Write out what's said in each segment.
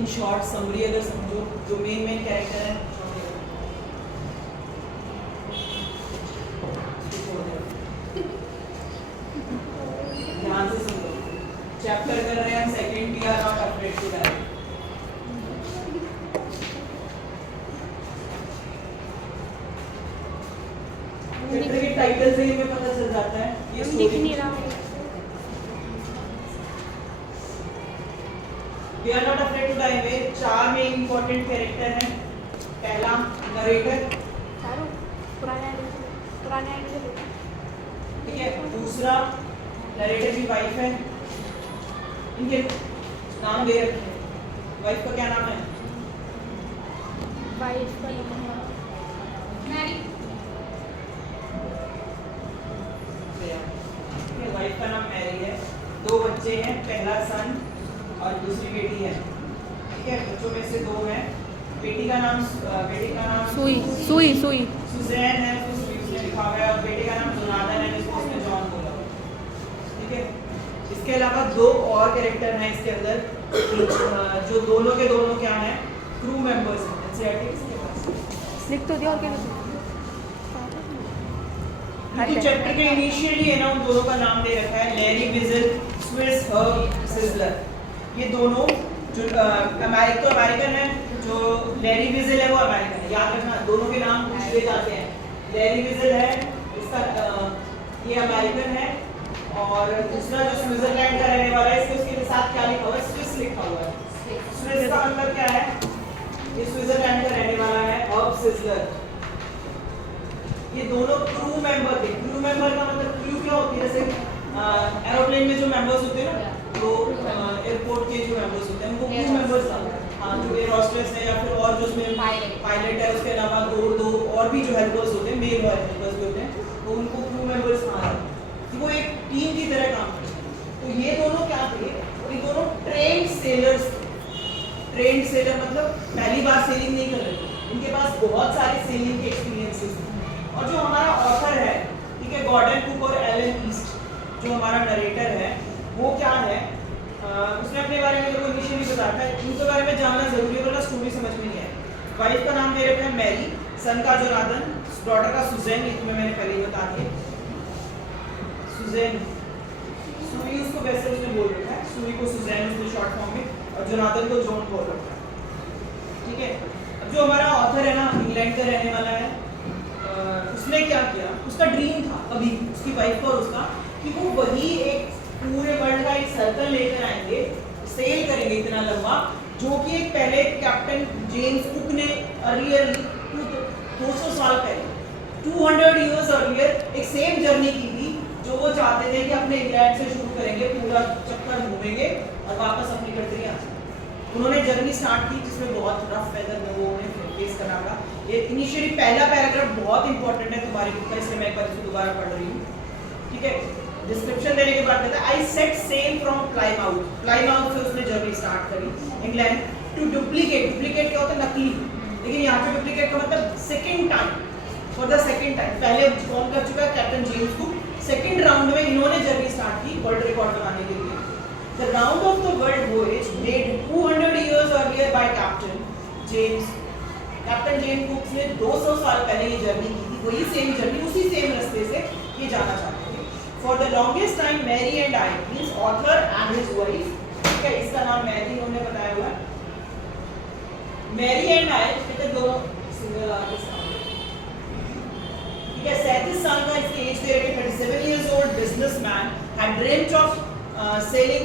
In short summary अगर समझो जो मेन कैरेक्टर है ध्यान से सुनो। चैप्टर कर रहे हैं हम second, we are not afraid to die. Chapter के टाइटल से ही हमें पता चल जाता है ये story. We are not afraid to die में 4 मेन इंपॉर्टेंट कैरेक्टर हैं। पहला नरेटर, ठीक है। दूसरा नरेटर की वाइफ है, इनके नाम दे रखे हैं। वाइफ का क्या नाम है? वाइफ का मैरी। वाइफ का नाम मैरी है। 2 बच्चे हैं, पहला सन और दूसरी बेटी है, ठीक है। बच्चों में से 2 हैं। बेटी का नाम सुई सुजैन है, उसने लिखा हुआ है, और बेटे का नाम जोनाथन है, जिसको उसने जॉन बोला, ठीक है। इसके अलावा 2 और कैरेक्टर हैं इसके अंदर जो दोनों के दोनों क्या हैं, क्रू मेंबर्स हैं। एनसीईआरटी इसके पास लिख तो दिया और क्या चैप्टर के इनिशियली है ना, उन दोनों का नाम दे रखा है Larry vigil, Swiss Herb sizzler. ये दोनों जो अमेरिकन है, जो लैरी विजल है वो अमेरिकन है। याद रखना दोनों के नाम पूछ लिए जाते हैं। लैरी विजल है इसका ये अमेरिकन है, और दूसरा जो स्विट्जरलैंड का रहने वाला है, इसके उसके साथ क्या लिखा हुआ है? स्विस लिखा हुआ है। स्विस का मतलब क्या है? ये स्विट्जरलैंड का रहने वाला है, हर्ब सिजलर। ये दोनों क्रू मेंबर थे। क्रू मेंबर का मतलब क्रू क्या होती है? जैसे एरोप्लेन में जो मेंबर्स होते हैं ना, तो एयरपोर्ट के जो मेंबर्स होते हैं उनको क्रू मेंबर्स कहते हैं। हाँ, जो एयर होस्टेस है या फिर और जो उसमें पायलट है, उसके अलावा 2 और भी जो हेल्पर्स होते हैं, मेल हेल्पर्स भी होते हैं, तो उनको क्रू मेंबर्स कहा जाता है। वो एक टीम की तरह काम करते हैं। तो ये दोनों क्या थे? ये दोनों ट्रेंड सेलर्स। ट्रेंड सेलर मतलब पहली बार सेलिंग नहीं कर रहे थे, इनके पास बहुत सारे सेलिंग के एक्सपीरियंसेस थे। और जो हमारा ऑथर है, ठीक है, गॉर्डन कुक और एलन ईस्ट, जो हमारा नरेटर है, वो क्या है, उसने अपने बारे में जो इनिशियली बताया था, उनके बारे में जानना जरूरी है, वरना स्टोरी समझ में नहीं आएगी। वाइफ का नाम दे रखा है मैरी, सन का जोनाथन, डॉटर का सुजैन, ये तुम्हें मैंने पहले ही बता दिया। सुजैन, सुई उसको वैसे उसने बोल रखा है, सुई को सुजैन उसने शॉर्ट फॉर्म में, और जोनाथन को जॉन बोल रखा है, ठीक है। अब जो हमारा ऑथर है ना, इंग्लैंड का रहने वाला है, उसने क्या किया? उसका ड्रीम था अभी उसकी वाइफ का और उसका, कि वो वही एक पूरे वर्ल्ड का एक सर्कल लेकर आएंगे, सेल करेंगे इतना लंबा, जो कि एक पहले कैप्टन जेम्स कुक ने अर्लियर 200 साल पहले 200 इयर्स अर्लियर एक सेम जर्नी की थी, जो वो चाहते थे कि अपने इंग्लैंड से शुरू करेंगे, पूरा चक्कर घूमेंगे और वापस अपनी कंट्री आ जाएंगे। उन्होंने जर्नी स्टार्ट की, जिसमें बहुत रफ वेदर में वो उन्हें फेस करना पड़ा। ये इनिशियली पहला पैराग्राफ बहुत इंपॉर्टेंट है तुम्हारी बुक का, इसलिए मैं एक बार इसको दोबारा पढ़ रही हूँ, ठीक है। डिस्क्रिप्शन देने के बाद कहता है आई सेट सेल फ्रॉम प्लाईमाउथ से उसने जर्नी स्टार्ट करी इंग्लैंड टू डुप्लीकेट क्या होता है? नकली। लेकिन यहाँ पे डुप्लीकेट का मतलब second time, for the second time. पहले फॉर्म कर चुका है captain James cook, second round में इन्होंने जर्नी स्टार्ट की वर्ल्ड रिकॉर्ड बनाने के लिए। The round of the world voyage made 200 years earlier bye captain James cook ने 200 साल पहले ये जर्नी की थी, वही सेम जर्नी, उसी सेम रास्ते से ये जाना चाहते थे। For the longest time, Mary and I, means author and his wife, ठीक है, इसका नाम मैरी उन्होंने बताया हुआ है। मैरी एंड आई कहते दोनों सिंगल आर्टिस्ट, ठीक है। 37 साल का इसकी एज दे रखे, 37 years old businessman had dreamt of sailing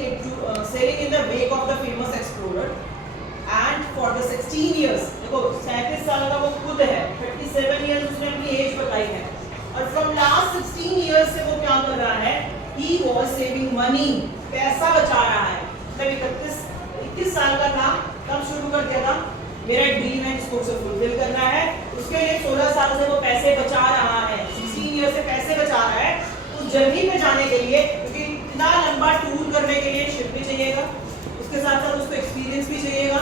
in the wake of the famous explorer, and for the 16 years, देखो 37 साल का वो खुद है, 37 years उसने अपनी एज बताई है, और फ्रॉम लास्ट 16 इयर्स से वो क्या कर रहा है? ही वॉज सेविंग मनी, पैसा बचा रहा है। मतलब 21 साल का था तब शुरू कर दिया था, मेरा ड्रीम है इसको फुलफिल करना है, उसके लिए 16 साल से वो पैसे बचा रहा है, 16 ईयर से पैसे बचा रहा है उस जर्नी पे जाने के लिए, क्योंकि इतना लंबा टूर करने के लिए शिप भी चाहिएगा, उसके साथ साथ उसको एक्सपीरियंस भी चाहिएगा,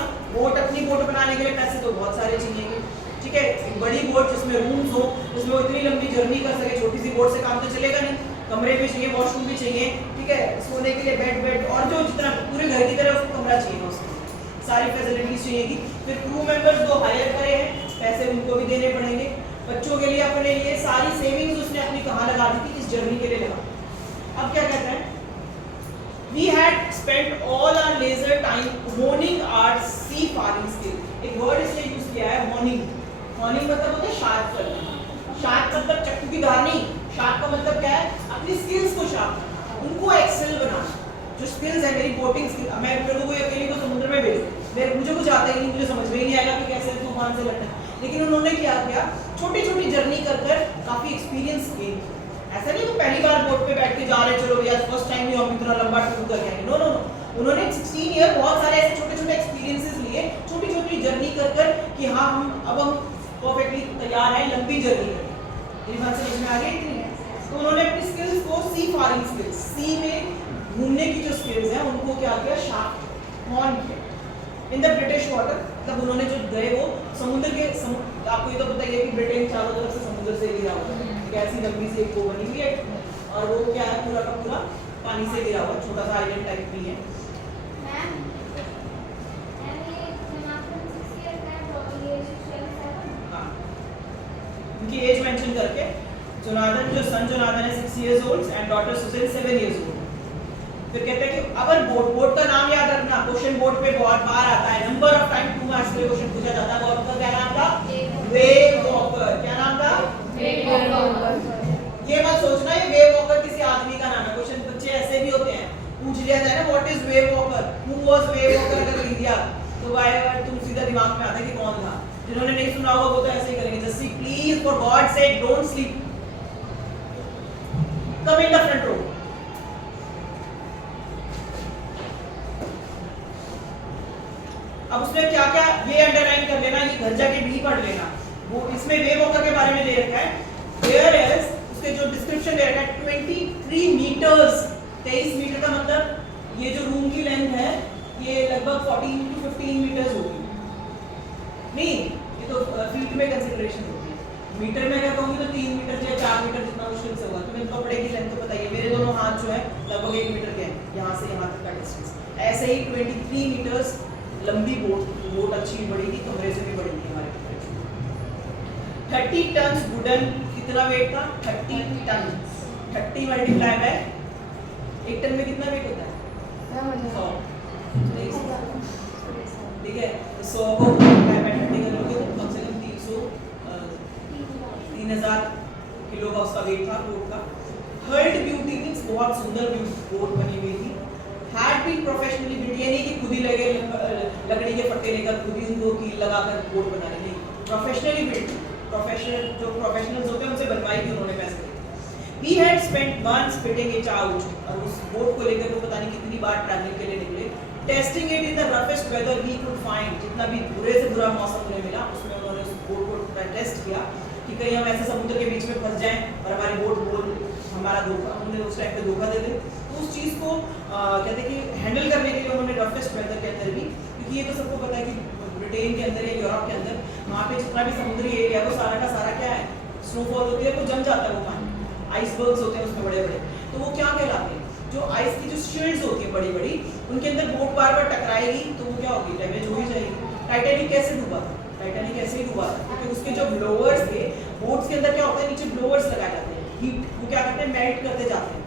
अपनी बोट बनाने के लिए पैसे तो बहुत सारे चाहिए, ठीक है। एक बड़ी बोट जिसमें रूम्स हो, जिसमें वो इतनी लंबी जर्नी कर सके, छोटी सी बोट से काम तो चलेगा नहीं, कमरे भी चाहिए, वॉशरूम भी चाहिए, ठीक है, सोने के लिए बेड और जो जितना पूरे घर की तरह उसको कमरा चाहिए उसको। सारी फैसिलिटीज चाहिएगी। फिर क्रू मेंबर्स 2 हायर करे हैं, पैसे उनको भी देने पड़ेंगे। बच्चों के लिए अपने लिए सारी सेविंग्स उसने अपनी कहाँ लगा दी थी, इस जर्नी के लिए लगा। अब क्या कहते हैं, we had spent all our leisure time honing our seafaring skill। एक वर्ड इसलिए यूज किया है honing। honing मतलब होता है शार्प करना। शार्प मतलब चाकू की धार नहीं, शार्प का मतलब क्या है, अपनी स्किल्स को शार्प करना, उनको एक्सेल बनाना। जो स्किल्स है मेरी बोटिंग स्किल, मैं मेरे को कोई अकेले को समुद्र में भेज दे, मुझे कुछ आता ही नहीं, मुझे समझ में ही नहीं आएगा कि कैसे तूफान से लड़ना। लेकिन उन्होंने क्या किया, छोटी छोटी जर्नी कर कर काफी एक्सपीरियंस गेन। ऐसा नहीं वो पहली बार बोट पे बैठ के जा रहे चलो भैया फर्स्ट टाइम ही हम इतना लंबा टूर कर आएंगे, नो नो नो। उन्होंने 16 ईयर बहुत सारे ऐसे छोटे छोटे एक्सपीरियंसेस लिए, छोटी छोटी जर्नी कर कर कि हाँ हम परफेक्टली तैयार हैं लंबी जर्नी के लिए। मेरी बात समझ में आ गई कि नहीं? तो उन्होंने अपनी स्किल्स को सी फारिंग स्किल्स, सी में घूमने की जो स्किल्स हैं उनको क्या किया, शार्प हॉर्न किया इन द ब्रिटिश वाटर। मतलब उन्होंने जो गए वो समुद्र के आपको ये तो पता ही है कि ब्रिटेन चारों तरफ से समुद्र से घिरा हुआ है, एक ऐसी लंबी सी एक वो बनी हुई है और वो क्या है पूरा का पूरा पानी से घिरा हुआ, छोटा सा आइलैंड टाइप भी है। हाँ, उनकी एज मेंशन करके जोनाथन, जो सन जोनाथन है 6 years old and daughter Suzanne 7 years old। फिर कहते हैं कि अगर बोट का नाम याद रखना, क्वेश्चन बोर्ड पे बहुत बार आता है, नंबर ऑफ टाइम 2 मार्क्स के क्वेश्चन पूछा जाता है। बोट का क्या नाम था, वेव वॉकर। क्या नाम था, वेव वॉकर। ये मत सोचना ये वेव वॉकर किसी आदमी का नाम है, क्वेश्चन बच्चे ऐसे भी होते हैं, पूछ लिया जाए ना what is wave walker, who was wave walker अगर लिख दिया तो भाई तुम सीधा दिमाग में आता है कि कौन था। जिन्होंने नहीं सुना होगा वो तो ऐसे ही करेंगे। Jassi please for God sake don't sleep, come in the front row. अब उसने क्या क्या ये अंडरलाइन कर लेना, ये घर जाके भी पढ़ लेना। वो इसमें वेव वॉकर के बारे में दे रखा है, देयर इज उसके जो डिस्क्रिप्शन दे रखा है 23 मीटर्स। 23 मीटर का मतलब ये जो रूम की लेंथ है ये लगभग 14 to 15 मीटर्स होगी। नहीं, ये तो फीट में कंसीडरेशन होती है। मीटर में अगर कहूंगी तो 3 मीटर या 4 मीटर जितना मुश्किल से होगा। तुम्हें कपड़े की लेंथ तो पता ही है, मेरे दोनों हाथ जो है लगभग 1 मीटर के हैं, यहाँ से यहाँ तक का डिस्टेंस। ऐसे ही 23 मीटर्स लंबी बोट अच्छी बढ़ेगी, कमरे से भी बढ़ेगी हमारे कमरे। 30 टन वुडन, कितना वेट था, 30 टन। 30 मल्टीप्लाई बाय 1 टन में कितना वेट होता है, 100। ठीक है, 100 को मल्टीप्लाई बाय 30 करोगे तो कम से कम 3000 किलो का उसका वेट था बोट का। हर्ड ब्यूटी मींस बहुत सुंदर बोट बनी हुई थी। हैड बीन प्रोफेशनली बिल्ड, ये नहीं कि खुद ही लगे लकड़ी के फट्टे लेकर खुद ही उनको कील लगाकर बोट बना रहे, नहीं, प्रोफेशनली बिल्ड। प्रोफेशनल जो प्रोफेशनल्स होते हैं उनसे बनवाई थी उन्होंने पैसे। We had spent months fitting it out, और उस बोट को लेकर वो पता नहीं कितनी बार ट्रैवलिंग के लिए निकले। Testing it in the roughest weather we could find, जितना भी बुरे से बुरा मौसम उन्हें मिला उसमें उन्होंने उस बोट को टेस्ट किया कि कहीं हम ऐसे समुद्र के बीच में फंस जाएं और हमारी बोट हमारा धोखा, उन्होंने उस टाइम पे धोखा दे दे। तो उस चीज़ को कहते हैं कि हैंडल करने के लिए उन्होंने रफेस्ट वेदर के अंदर भी, क्योंकि ये तो सबको पता है कि ब्रिटेन के अंदर या यूरोप के अंदर वहाँ पे जितना भी समुद्री एरिया है वो सारा का सारा क्या है, स्नोफॉल होती है, वो जम जाता है वो पानी, आइसबर्ग्स होते हैं उसमें बड़े बड़े। तो वो क्या कहलाते हैं, जो आइस की जो शील्ड्स होती है बड़ी बड़ी, उनके अंदर बोट बार बार टकराएगी तो वो क्या होगी, डैमेज हो ही जाएगी। टाइटैनिक कैसे डूबा था, टाइटैनिक ऐसे ही डूबा था क्योंकि उसके जो ब्लोअर्स थे, बोट्स के अंदर क्या होता है नीचे ब्लोअर्स लगाए जाते हैं, हीट वो क्या करते हैं, मेल्ट करते जाते हैं,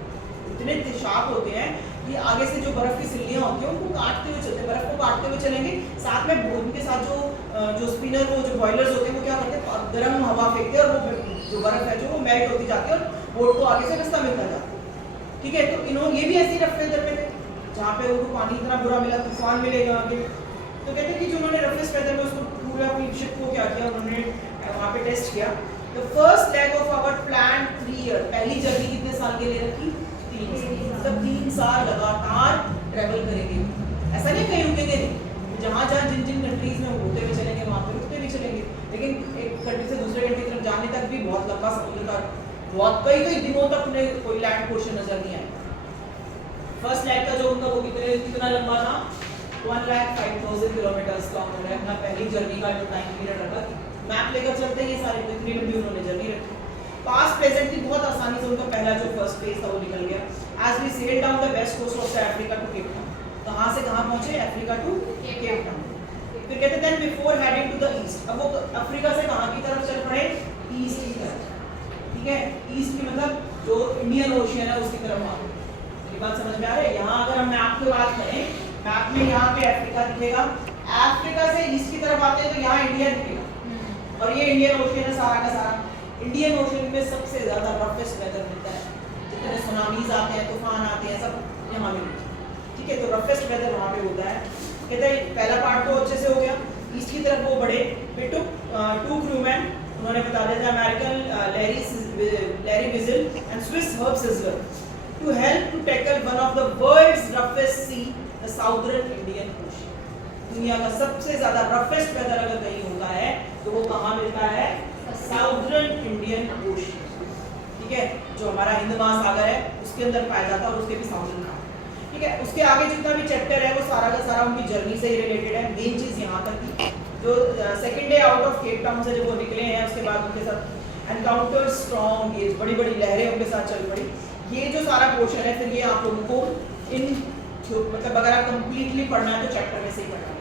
इतने शार्प होते हैं कि आगे से जो बर्फ की सिल्लियां होती हैं उनको काटते हुए चलते हैं, बर्फ को काटते हुए चलेंगे, साथ में उनके साथ जो स्पिनर वो जो बॉयलर्स होते हैं वो क्या करते हैं, गर्म हवा फेंकते हैं और वो जो बर्फ है जो वो मेल्ट होती जाती है और बोट को आगे से रास्ता मिलता जाता है। ठीक है, तो इन्होंने ये भी ऐसे ही रफ वेदर पे थे जहाँ पे उनको पानी इतना बुरा मिला, तूफान मिलेगा आगे, तो कहते हैं कि जो उन्होंने रफेस्ट वेदर में उसको पूरा अपनी शिप को क्या किया, उन्होंने वहाँ पे टेस्ट किया। The first leg of our plan 3 year, पहली जर्नी कितने साल के लिए रखी, 3 साल, मतलब 3 साल लगातार ट्रेवल करेंगे। ऐसा नहीं कहीं रुकेंगे नहीं, जहाँ जहाँ जिन जिन कंट्रीज में होते हुए चलेंगे वहाँ पे रुकते भी चलेंगे, लेकिन एक कंट्री से दूसरे कंट्री की तरफ जाने तक भी बहुत लंबा समुद्र का, बहुत कई दिनों तक उन्हें कोई लैंड पोर्शन नजर नहीं आया। फर्स्ट लेग का जो उनका वो कितना लंबा था, 1,05,000 किलोमीटर्स का उन्होंने अपना पहली जर्नी का जो टाइम पीरियड रखा। मैप लेकर चलते हैं ये सारे, इतनी लंबी उन्होंने जर्नी रखी। पास्ट प्रेजेंट की बहुत आसानी से उनका पहला जो फर्स्ट फेज था वो निकल गया। As we sail down the west coast of Africa to Cape Town, कहाँ से कहाँ पहुंचे, अफ्रीका टू केप टाउन। फिर कहते then before heading to the east, अब वो अफ्रीका से कहाँ की तरफ चल पड़े, ईस्ट की तरफ, ठीक है, ईस्ट की मतलब जो इंडियन ओशियन है उसकी तरफ आ गए। ये बात समझ में आ रही है। यहाँ अगर हम मैप की बात करें, मैप में यहाँ पे अफ्रीका दिखेगा, अफ्रीका से ईस्ट की तरफ आते हैं तो यहाँ इंडिया दिखेगा, और ये इंडियन ओशियन है सारा का सारा। इंडियन ओशियन में सबसे ज्यादा रफेस्ट वेदर मिलता है, जितने सुनामीज आते हैं, तूफान आते हैं, सब यहाँ मिलते हैं, ठीक है। तो रफेस्ट वेदर वहाँ पे होता है। कहते हैं पहला पार्ट तो अच्छे से हो गया, ईस्ट की तरफ वो बढ़े, फिर टू क्रूमैन, उन्होंने बता दिया था American Larry Vigil and Swiss Herb Seigler to help to tackle one of the world's roughest sea, the southern Indian Ocean. दुनिया का सबसे ज्यादा रफेस्ट वेदर अगर कहीं होता है तो वो कहाँ मिलता है, साउदर्न इंडियन ओशन, ठीक है, जो हमारा हिंद महासागर है उसके अंदर पाया जाता है, और उसके भी साउदर्न का, ठीक है। उसके आगे जितना भी चैप्टर है वो सारा का सारा उनकी जर्नी से ही रिलेटेड है। मेन चीज यहाँ तक की जो second day out of Cape Town से जब वो निकले हैं, उसके बाद उनके साथ एनकाउंटर स्ट्रॉन्ग गेज, बड़ी बड़ी लहरें उनके साथ चल पड़ी। ये जो सारा पोर्शन है, फिर ये आप लोगों को इन मतलब अगर आप कंप्लीटली पढ़ना है तो चैप्टर में से ही पढ़ना है।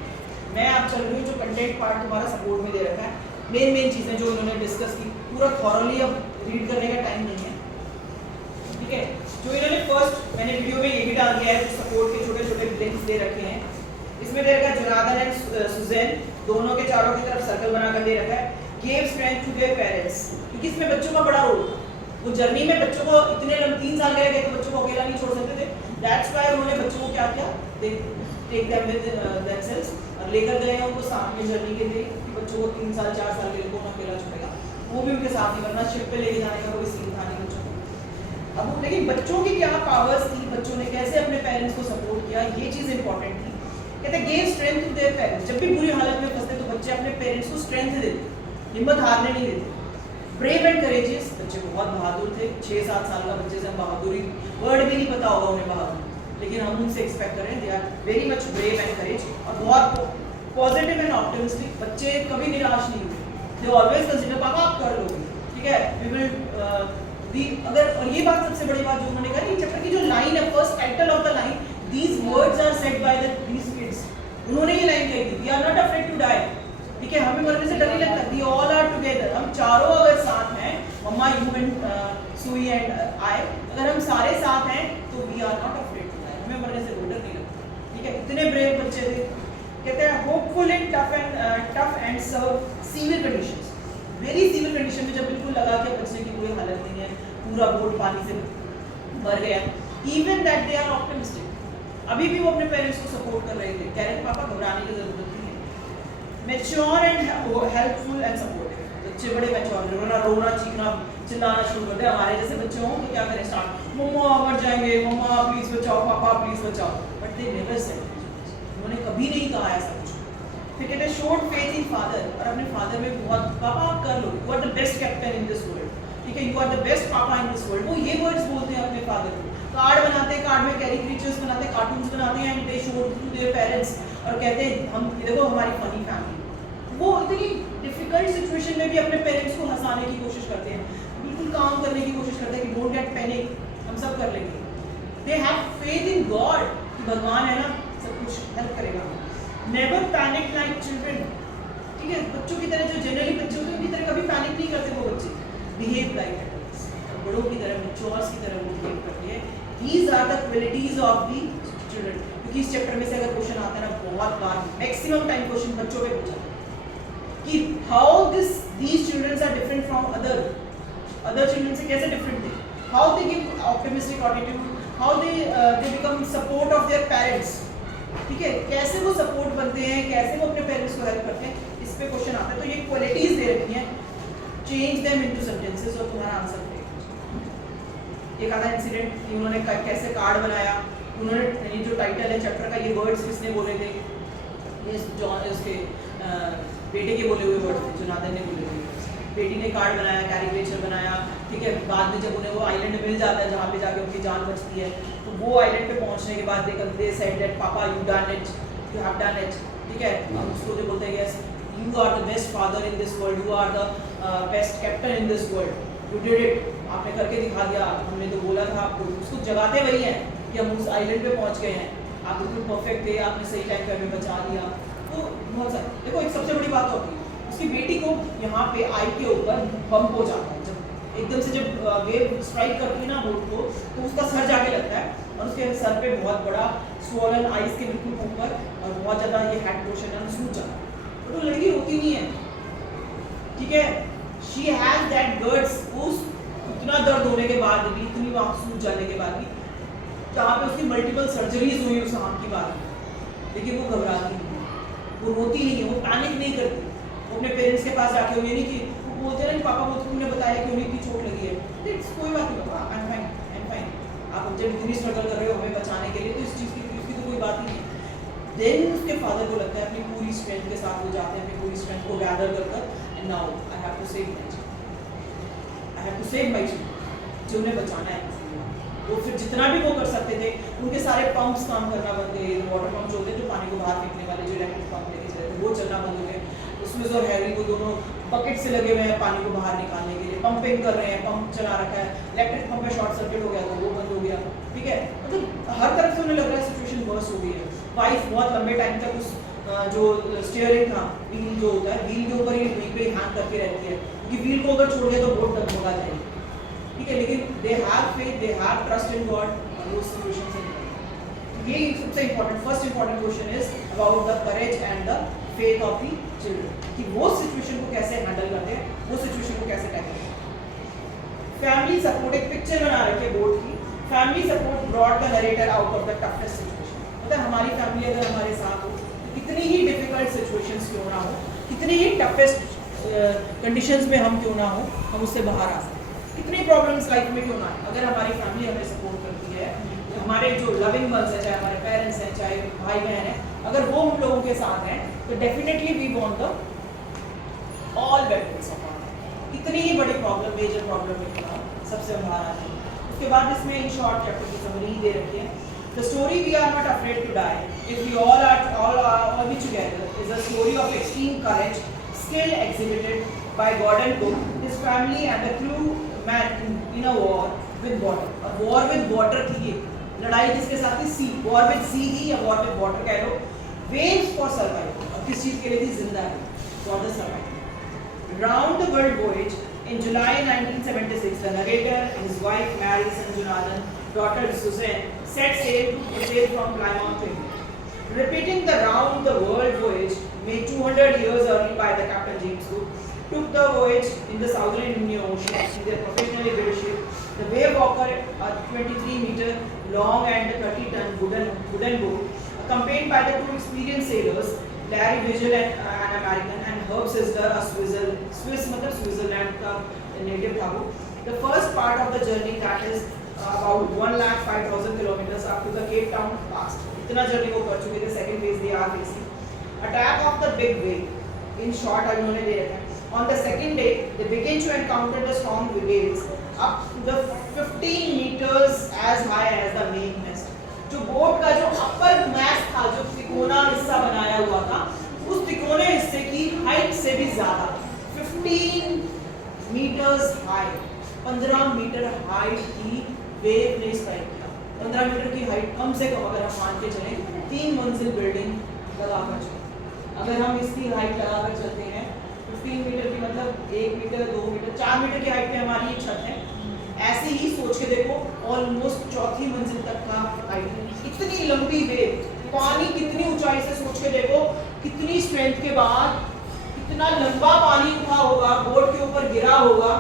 मैं आप चल रही हूँ जो कंटेंट पार्ट तुम्हारा सपोर्ट में दे रखा है, मेन चीजें जो इन्होंने डिस्कस की, पूरा थॉरली अब रीड करने का टाइम नहीं है, ठीक है। जो इन्होंने फर्स्ट मैंने वीडियो में ये भी डाल दिया है, जो सपोर्ट के छोटे छोटे लिंक्स दे रखे हैं, इसमें दे रखा है जोनाथन एंड सुजैन, दोनों के चारों की तरफ सर्कल बनाकर दे रखा है, give strength to their parents, क्योंकि इसमें बच्चों का बड़ा रोल था। वो जर्नी में बच्चों को इतने 3 साल के रह गए तो बच्चों को अकेला नहीं छोड़ सकते थे, दैट्स व्हाई उन्होंने बच्चों को क्या किया, they take them with themselves, और लेकर गए हैं उनको साथ में जर्नी के लिए, कि बच्चों को 3 साल 4 साल के लिए कौन अकेला छोड़ेगा, वो भी उनके साथ ही, वरना शिप पे लेके जाने का कोई सीन था नहीं बच्चों को। अब लेकिन बच्चों की क्या पावर्स थी, बच्चों ने कैसे अपने पेरेंट्स को सपोर्ट किया, ये चीज इंपॉर्टेंट थी। कहते give strength to their parents, जब भी बुरी हालत में फंसते तो बच्चे अपने पेरेंट्स को स्ट्रेंथ देते, हिम्मत हारने नहीं देते। ब्रेव एंड करेजियस, बच्चे बहुत बहादुर थे, 6-7 साल का बच्चे से हम बहादुरी वर्ड भी नहीं पता होगा उन्हें बहादुर, लेकिन हम उनसे एक्सपेक्ट करें they are very much brave and courage, और बहुत पॉजिटिव एंड ऑप्टिमिस्टिक। बच्चे कभी निराश नहीं हुए, दे ऑलवेज कंसीडर पापा आप कर लोगे, ठीक है, वी विल वी अगर। और ये बात सबसे बड़ी बात जो उन्होंने कहा, ये चैप्टर की जो लाइन है, first title of the line, these words are said by these kids, उन्होंने ये लाइन कही थी, we are not afraid to die, ठीक है, हमें मरने से डर नहीं लगता, वी ऑल आर टुगेदर, हम चारों अगर साथ हैं, mumma you and Sue and I, अगर हम सारे साथ हैं तो we are not afraid to die, हमें मरने से डर नहीं लगता, ठीक है। इतने ब्रेव बच्चे थे। कहते हैं hopeful in tough and serve severe conditions, very severe condition में जब बिल्कुल लगा कि बचने की कोई हालत नहीं है, पूरा बोट पानी से भर गया, even that they are optimistic, अभी भी वो अपने पेरेंट्स को सपोर्ट कर रहे थे, कह रहे थे पापा घबराने की जरूरत नहीं है। Mature and helpful and supportive, बच्चे बड़े मैच्योर, रोना चीखना चिल्लाना शुरू करते हैं, हमारे जैसे बच्चे हों तो क्या करें, स्टार्ट मम्मा मर जाएंगे, मम्मा प्लीज बचाओ, पापा प्लीज बचाओ, बट दे नेवर सेड, उन्होंने कभी नहीं कहा ऐसा कुछ। फिर कहते हैं शोड फेथ इन फादर, और अपने फादर में बहुत, पापा आप कर लो, you are the best captain in this world, ठीक है, यू आर द बेस्ट पापा इन दिस वर्ल्ड, वो ये वर्ड्स बोलते हैं अपने फादर को। कार्ड बनाते हैं, कार्ड में कैरिकेचर्स बनाते हैं, कार्टून्स बनाते हैं, and they showed to their parents, और कहते हैं हम देखो हमारी फनी फैमिली। वो इतनी डिफिकल्ट सिचुएशन में भी अपने पेरेंट्स को हंसाने की कोशिश करते हैं, बिल्कुल काम करने की कोशिश करते हैं कि डोंट गेट पैनिक, हम सब कर लेंगे। They have faith in God, कि भगवान है ना, सब कुछ हेल्प करेगा। नेवर पैनिक लाइक चिल्ड्रन, ठीक है, बच्चों की तरह जो जनरली बच्चे होते हैं उनकी तरह कभी पैनिक नहीं करते वो बच्चे, बिहेव लाइक एडल्ट्स, बड़ों की तरह, मैच्योर्स की तरह वो बिहेव करते हैं। These are the qualities of the children, क्योंकि इस चैप्टर में से अगर क्वेश्चन आता है ना, बहुत बार मैक्सिमम टाइम क्वेश्चन बच्चों पे पूछा कि how these children are different from other children से कैसे different थे, how they give optimistic attitude, how they become support of their parents, ठीक है, कैसे वो सपोर्ट बनते हैं, कैसे वो अपने पेरेंट्स को हेल्प करते हैं, इस पे क्वेश्चन आता है। तो ये क्वालिटीज दे रखी हैं, चेंज देम इनटू सेंटेंसेस, और तुम्हारा आंसर एक आधा इंसिडेंट, उन्होंने कैसे कार्ड बनाया, उन्होंने ये जो टाइटल है चैप्टर का, ये वर्ड्स किसने बोले थे, ये जॉन उसके बेटे के बोले हुए वर्ड्स थे, जोनाथन ने बोले हुए, बेटी ने कार्ड बनाया, कैरिकेचर बनाया, ठीक है। बाद में जब उन्हें वो आइलैंड मिल जाता है जहाँ पे जाके उनकी जान बचती है, तो वो आइलैंड पे पहुँचने के बाद they said that papa you done it, you have done it, ठीक है। उसको जो बोलते हैं yes you are the best father in this world, you are the best captain in this world, you did it, आपने करके दिखा दिया, हमने तो बोला था आपको। उसको जगाते वही हैं कि हम उस आइलैंड पे पहुँच गए हैं, आप बिल्कुल परफेक्ट थे, आपने सही टाइम पे हमें बचा दिया, तो बहुत सारा देखो, एक सबसे बड़ी बात होती है, उसकी बेटी को यहाँ पे आई के ऊपर बम्प हो जाता है, जब एकदम से जब वेव स्ट्राइक करती है ना बोट को, तो उसका सर जाके लगता है और उसके सर पे बहुत बड़ा स्वॉलन आइस के बिल्कुल ऊपर और बहुत ज़्यादा ये हेड पोर्शन है सूज जाता है। तो लड़की रोती नहीं है, ठीक है, शी हैज दैट गट्स, उस इतना दर्द होने के बाद भी, इतनी आँख सूज जाने के बाद भी, जहाँ पे उसकी मल्टीपल सर्जरीज हुई उस आँख की बात में, लेकिन वो घबराती नहीं है, वो रोती नहीं है, वो पैनिक नहीं करती, वो अपने पेरेंट्स के पास जाके ये नहीं कि वो बोलते हैं ना कि पापा वो तुमने बताया कि उन्हें इतनी चोट लगी है, कोई बात नहीं पापा, I am fine, I am fine, आप जब इतनी स्ट्रगल कर रहे हो हमें बचाने के लिए, तो इस चीज़ की इसकी तो कोई बात ही नहीं। देन उसके फादर को लगता है अपनी पूरी स्ट्रेंथ के साथ वो जाते हैं, अपनी पूरी स्ट्रेंथ को गैदर कर and now I have to save my child, I have to save my child, जो उन्हें बचाना है। वो फिर जितना भी वो कर सकते थे, उनके सारे पंप्स काम करना बंद गए, वाटर पंप जो होते हैं जो पानी को बाहर फेंकने वाले, जो इलेक्ट्रिक पंप लेके चले थे वो चलना बंद हो गए, उसमें जो हैरी वो दोनों बकेट से लगे हुए हैं पानी को बाहर निकालने के लिए, पंपिंग कर रहे हैं, पंप चला रखा है, इलेक्ट्रिक पंप में शॉर्ट सर्किट हो गया तो वो बंद हो गया, ठीक है, मतलब हर तरफ से उन्हें लग रहा है सिचुएशन वर्स हो गई है। वाइफ बहुत लंबे टाइम तक उस जो स्टीयरिंग था, व्हील जो होता है, व्हील के ऊपर ही वहीं पे हैंग करके रहती है, क्योंकि व्हील को अगर छोड़ दिया तो बोट तक भगा जाएगी, ठीक है, लेकिन they have faith, they have trust in God, और वो सिचुएशन से निकल। ये सबसे important, first important question is about the courage and the faith of the children, कि वो सिचुएशन को कैसे हैंडल करते हैं, वो सिचुएशन को कैसे टैकल करते हैं। फैमिली सपोर्ट, एक पिक्चर बना रखी है बोर्ड की, family support brought the narrator out of the toughest situation, मतलब हमारी फैमिली अगर हमारे साथ हो तो कितनी ही डिफिकल्ट सिचुएशंस क्यों ना हो, कितनी ही टफेस्ट कंडीशंस में हम क्यों ना हो, हम उससे बाहर आ सकते हैं, कितनी प्रॉब्लम्स लाइफ में क्यों ना आए, अगर हमारी फैमिली हमें सपोर्ट करती है, हमारे जो लविंग वंस है, चाहे हमारे पेरेंट्स हैं, चाहे भाई बहन है, अगर वो हम लोगों के साथ हैं तो definitely we want the all benefits of our life, कितनी ही बड़ी प्रॉब्लम, मेजर प्रॉब्लम में क्यों ना सबसे हम बाहर आ जाए। उसके बाद इसमें इन शॉर्ट चैप्टर की समरी दे रखी है। The story we are not afraid to die if we all be together is a story of extreme courage, skill exhibited by Gordon Cook, his family and the crew man in a war with water. A war with water थी ये, लड़ाई किसके साथ थी? Sea, war with sea थी या war with water कह लो, waves for survival, और किस चीज़ के लिए थी? जिंदा है, for the survival. Round the world voyage in July 1976, the narrator, his wife Mary Sanjunadan, daughter Suzanne, set sail from Plymouth to England. Repeating the round the world voyage made 200 years early by the Captain James Cook, took the voyage in the southern Indian Ocean in their professionally built ship. The Wave Walker, a 23-meter long and 30-ton wooden boat, accompanied by the two experienced sailors, Larry Vigil, an American, and Herb Sisler, a Swiss मतलब Switzerland का native था वो. The first part of the journey, that is about 1,05,000 kilometers up to the Cape Town pass. इतना journey वो कर चुके थे. Second phase they are facing attack of the big wave. In short, इन्होंने दे रखा है. On the second day, they begin to encounter the storm waves up to the 15 meters as high as the mainmast. जो boat का जो अपर moist था, जो तिकोना हिस्सा बनाया हुआ था, उस तिकोने हिस्से की हाइट से भी ज्यादा 15 मीटर्स हाई, 15 मीटर हाइट की वेव ने स्ट्राइक किया. 15 मीटर की हाइट कम से कम अगर हम मान के चलें 3 मंजिल बिल्डिंग लगाकर चलें. अगर हम इसकी हाइट लगाकर चलते हैं 15 मीटर की, मतलब 1 मीटर 2 मीटर 4 मीटर की हाइट पे हमारी ये छत है. ऐसे ही सोच के देखो, ऑलमोस्ट चौथी मंजिल तक का हाइट, इतनी लंबी वेव, पानी कितनी ऊंचाई से सोच के देखो, कितनी स्ट्रेंथ के बाद कितना लंबा पानी उठा होगा, बोट के ऊपर गिरा होगा,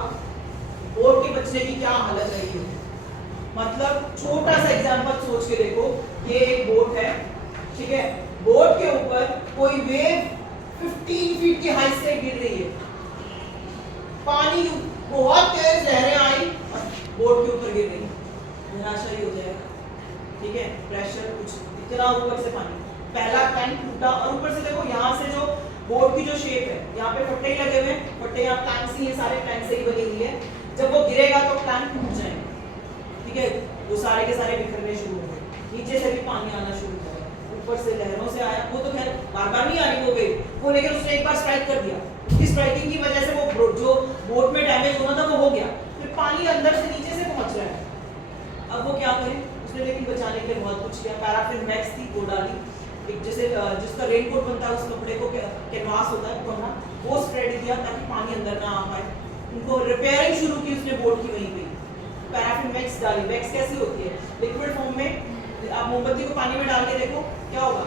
बोट के बचने की क्या हालत रही होगी. मतलब छोटा सा एग्जांपल सोच के देखो, ये एक बोट है, ठीक है, बोट के ऊपर कोई वेव 15 फीट की हाइट से गिर रही है, पानी बहुत तेज लहरें आई और बोट के ऊपर गिर गई, निराशा ही हो जाएगा. ठीक है, प्रेशर कुछ इतना ऊपर से पानी, पहला टैंक टूटा, और ऊपर से देखो यहाँ से जो बोट की जो शेप है, यहाँ पे फट्टे लगे हुए हैं, फट्टे यहाँ प्लैंक्स ही, ये सारे प्लैंक से ही बनी हुई है. जब वो गिरेगा तो प्लैंक टूट जाएंगे, ठीक है, वो सारे के सारे बिखरने शुरू हो गए, नीचे से भी पानी आना शुरू हो गया, ऊपर से लहरों से आया. वो तो खैर बार बार नहीं आ रही वो वेव, वो लेकिन उसने एक बार स्ट्राइक कर दिया, उसकी स्ट्राइकिंग की वजह से वो जो बोट में डैमेज होना था वो हो गया. फिर पानी अंदर से नीचे से पहुंच रहा है. अब वो क्या करे, उसने लेकिन बचाने के लिए बहुत कुछ किया. पैराफिन मैक्स थी वो डाली, एक जैसे जिसका रेनकोट बनता है उस कपड़े को कैनवास होता है कोना, वो स्प्रेड किया ताकि पानी अंदर ना आ पाए। उनको रिपेयरिंग शुरू की उसने बोर्ड की वहीं पे। पैराफिन वैक्स डाली। वैक्स कैसी होती है? लिक्विड फॉर्म में। आप मोमबत्ती को पानी में डाल के देखो क्या होगा,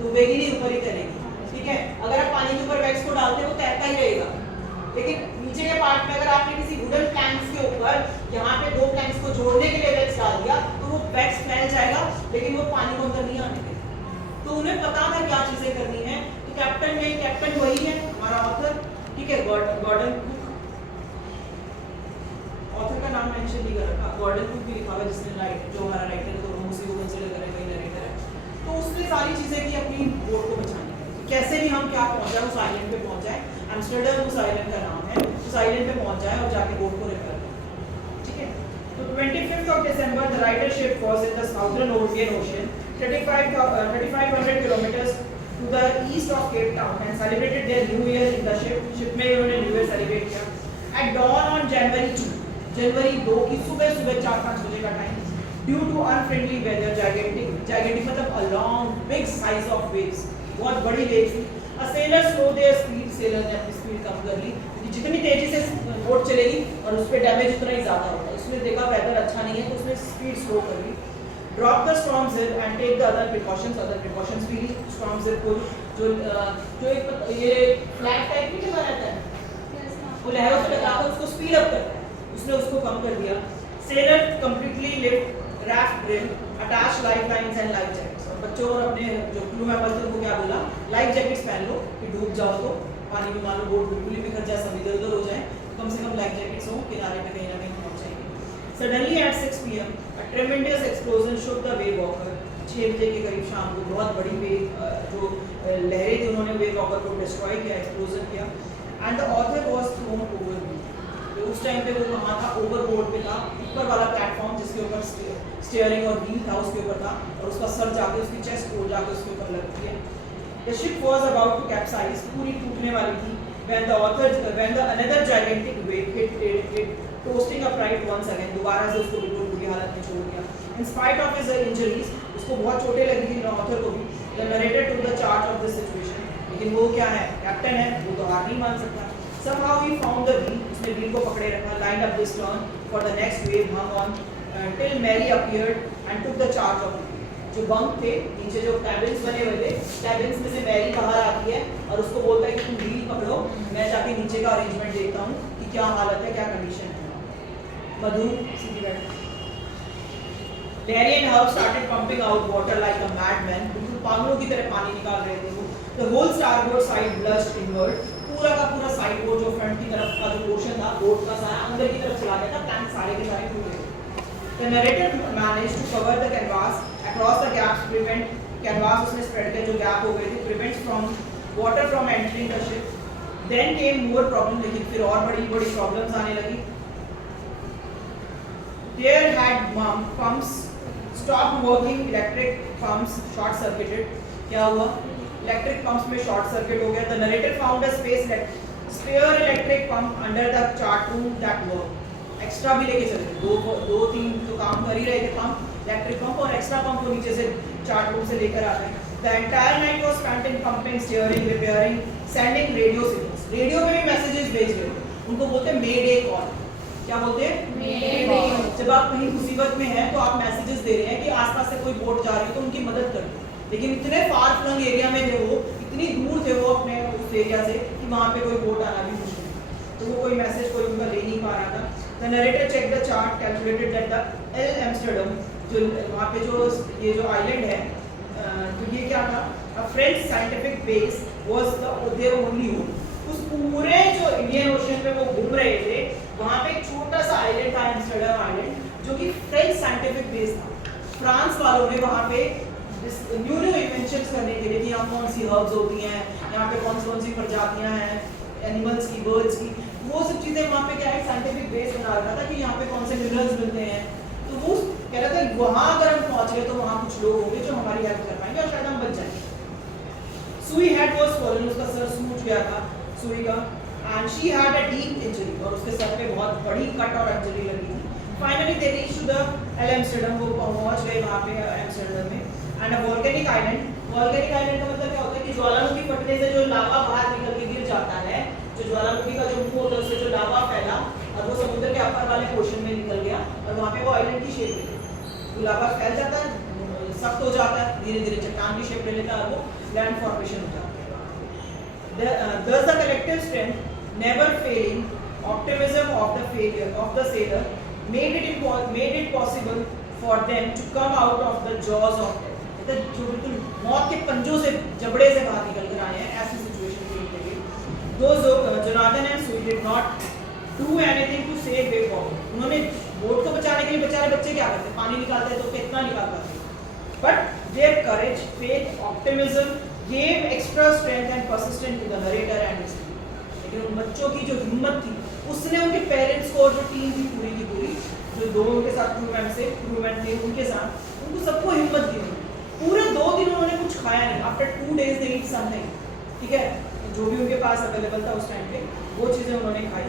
डूबेगी नहीं, ऊपर ही तैरेगी, ठीक है। अगर आप पानी के ऊपर वैक्स को डालते हैं वो तैरता ही रहेगा, लेकिन नीचे के पार्ट में अगर आपने किसी वुडन प्लैंक्स के ऊपर यहाँ पे दो प्लैंक्स को जोड़ने के लिए वैक्स डाल दिया तो वो वैक्स फैल जाएगा, लेकिन वो पानी को अंदर नहीं आने देगा। तो उन्हें पता था क्या चीजें करनी है। तो कैप्टन वही है हमारा ऑथर, ठीक है, गॉर्डन कुक। ऑथर का नाम मेंशन नहीं कर रखा, गॉर्डन कुक भी लिखा हुआ है जिसने राइट, जो हमारा राइटर है तो हम उसी को कंसीडर करें, वही नरेटर है। तो उसने सारी चीजें की अपनी बोट को बचाने के लिए। कैसे भी हम क्या पहुंच जाए, उस आइलैंड पे पहुंच जाए, एम्स्टर्डम उस आइलैंड का नाम है, उस आइलैंड पे पहुंच जाए और जाके बोट को रिपेयर करें, ठीक है। तो 25th of December the writer ship was in the southern Indian Ocean 3500 kilometers to the east of Cape Town and celebrated their New Year in the ship में उन्होंने न्यू ईयर सेलिब्रेट किया। At dawn on January 2 की सुबह 4-5 बजे का time, due to unfriendly weather, gigantic मतलब a long big size of waves, बहुत बड़ी वेव्स थी। A sailor slow their speed, seller ने अपनी स्पीड कम कर ली क्योंकि जितनी तेजी से बोट चलेगी और उस पे डैमेज उतना ही ज्यादा होगा। उसने देखा वेदर अच्छा नहीं है तो उसने स्पीड स्लो कर ली। Drop the storm zip and take the other precautions भी ली। storm zip को जो एक ये फ्लैग टाइप की जगह रहता है, वो लहरों से टकराकर उसको स्पीड अप करता है, उसने उसको कम कर दिया। Sailor completely lift raft brim, attach lifelines and life jackets। और बच्चों और अपने जो क्रू मेंबर्स थे उनको क्या बोला, लाइफ जैकेट्स पहन लो कि डूब जाओ तो पानी में मान लो बोट बिल्कुल ही बिखर जाए, सब इधर उधर हो जाए, कम से कम लाइफ जैकेट्स हो, किनारे पे कहीं ना कहीं पहुंच जाएंगे। Suddenly at 6 p.m. a tremendous explosion shook the wave walker। 6 बजे के करीब शाम को बहुत बड़ी वेव जो लहरें थी उन्होंने वेव वॉकर को डिस्ट्रॉय किया, एक्सप्लोजन किया। And the author was thrown overboard. तो उस टाइम पे वो कहाँ था, ओवरबोर्ड पे था, ऊपर वाला प्लेटफॉर्म जिसके ऊपर स्टीयरिंग और व्हील था उसके ऊपर था, और उसका सर जाके उसकी चेस्ट को जाके उसके ऊपर लगती है। The ship was about to capsize, पूरी टूटने वाली थी। when the another gigantic wave hit it, toasting upright once again, दोबारा से उसको बिल्कुल बुरी हालत में छोड़ दिया। In spite of his injuries, उसको बहुत चोटें लगी थी ऑथर को भी। The narrator took the charge of the situation, लेकिन वो क्या है, कैप्टन है, वो तो हार नहीं मान सकता। Somehow he found the wheel, उसने व्हील को पकड़े रखा, lined up this turn for the next wave, hung on till Mary appeared and took the charge of it। जो बंक थे नीचे, जो कैबिन्स बने हुए थे, कैबिन्स में से मैरी बाहर आती है और उसको बोलता है कि तुम व्हील पकड़ो, मैं जाके नीचे का अरेंजमेंट देखता हूँ कि क्या हालत है, क्या कंडीशन है। मधु सीधी बैठ। Larry and Herb started pumping out water like a madman, बिल्कुल पागलों की तरह पानी निकाल रहे थे वो। The whole starboard side blushed inward, पूरा का पूरा साइड बोर्ड जो फ्रंट की तरफ का जो पोर्शन था बोट का सारा अंदर की तरफ चला गया था, प्लैंक सारे के सारे टूट गए। The narrator managed to cover the canvas across the gaps, prevent canvas उसने spread किया जो gap हो गए थे, prevents from water from entering the ship। Then came more problem, लेकिन फिर और बड़ी problems आने लगी। There had pumps stopped working, electric pumps short circuited। क्या हुआ? Electric pumps में short circuit हो गया। The narrator found a spare electric pump under the chart room that worked। Extra भी लेके चले थे, दो तीन तो काम कर ही रहे थे पंप, इलेक्ट्रिक पंप, और एक्स्ट्रा पंप को नीचे से चार्ट रूम से लेकर आते हैं। The entire night was spent in pumping, steering, repairing, sending radio signals. Radio पे भी मैसेजेस भेज रहे थे, उनको बोलते हैं मे डे कॉल। क्या बोलते हैं? मे डे। जब आप कहीं मुसीबत में हैं तो आप मैसेजेस दे रहे हैं कि आसपास से कोई बोट जा रही है तो उनकी मदद कर दो, लेकिन इतने फार फ्लंग एरिया में थे वो, इतनी दूर थे वो अपने उस एरिया से कि वहाँ पे कोई बोट आना भी मुश्किल, तो वो कोई मैसेज कोई उनका ले नहीं पा रहा था। The narrator checked the chart, calculated that the El Amsterdam, जो वहाँ पे जो ये जो आइलैंड है, तो ये क्या था, a French scientific base was their only home। उस पूरे जो इंडियन ओशन में वो घूम रहे थे वहाँ पे एक छोटा सा आइलैंड था, एम्स्टर्डम आइलैंड, जो कि फ्रेंच साइंटिफिक बेस था। फ्रांस वालों ने वहाँ पे न्यू इन्वेंशंस करने के लिए कि यहाँ कौन सी हर्ब्स होती हैं, यहाँ पे कौन सी प्रजातियाँ हैं एनिमल्स की, बर्ड्स की, वो सब चीज़ें वहाँ पे क्या है साइंटिफिक बेस बना रहा था कि यहाँ पे कौन से मिनरल्स मिलते हैं। तो वो कह रहा था वहाँ अगर हम पहुँच गए तो वहाँ कुछ लोग होंगे जो हमारी हेल्प कर पाएंगे और शायद हम बच जाएंगे। सुई हैड वाज फॉलन, उसका सर सूज गया था सुई का, and she had a deep injury, और उसके सर पे बहुत बड़ी कट और इंजरी लगी थी। Finally they reached the L Amsterdam, वो पहुँच गए वहाँ पे एम्स्टर्डम में, and a volcanic volcanic island का मतलब क्या होता है कि ज्वालामुखी फटने से जो लावा बाहर निकल के गिर जाता है, जो ज्वालामुखी का जो मुंह होता है उससे जो लावा फैला और वो समुद्र के अपर वाले पोर्शन में निकल गया और वहाँ पे वो आइलैंड की शेप ले लेता। तो लावा फैल जाता है, सख्त हो जाता है, धीरे धीरे चट्टान की शेप ले लेता है और वो लैंड फॉर्मेशन हो जाता है। Thus the collective strength, never failing optimism of the sailor made it possible for them to come out of the jaws of death. मतलब जो बिल्कुल मौत के पंजों से, जबड़े से बाहर निकल कर आए हैं, ऐसी सिचुएशन क्रिएट करी। Those Jonathan and Sui did not do anything to save way forward. उन्होंने बोट को बचाने के लिए बेचारे बच्चे क्या करते, पानी निकालते हैं तो कितना निकाल पाते, but their courage, faith, optimism gave extra strength and persistence to the narrator and his team. लेकिन उन बच्चों की जो हिम्मत थी, उसने उनके पेरेंट्स को और जो टीम थी पूरी की पूरी, जो दो उनके साथ क्रूमैन थे उनके साथ, उनको सबको हिम्मत दी उन्होंने। पूरे 2 दिन उन्होंने कुछ खाया नहीं। After 2 days they eat something, ठीक है, जो भी उनके पास अवेलेबल था उस टाइम पे वो चीज़ें उन्होंने खाई।